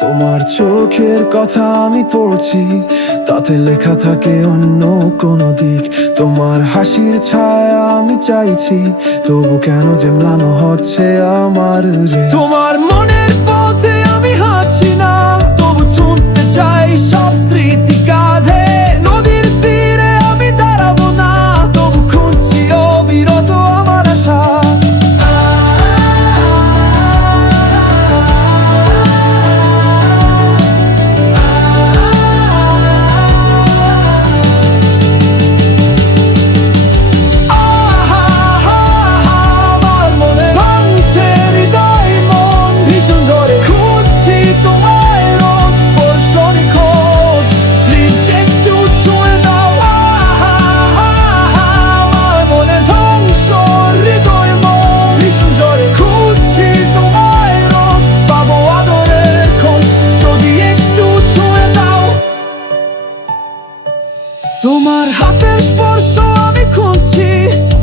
তোমার চোখের কথা আমি পড়ছি, তাতে লেখা থাকে অন্য কোনো দিক। তোমার হাসির ছায়া আমি চাইছি, তবু কেন যে হচ্ছে আমার তোমার মনের তোমার হাতের স্পর্শ আমি খুঁজছি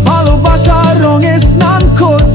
ভালোবাসার রঙে স্নান করছি।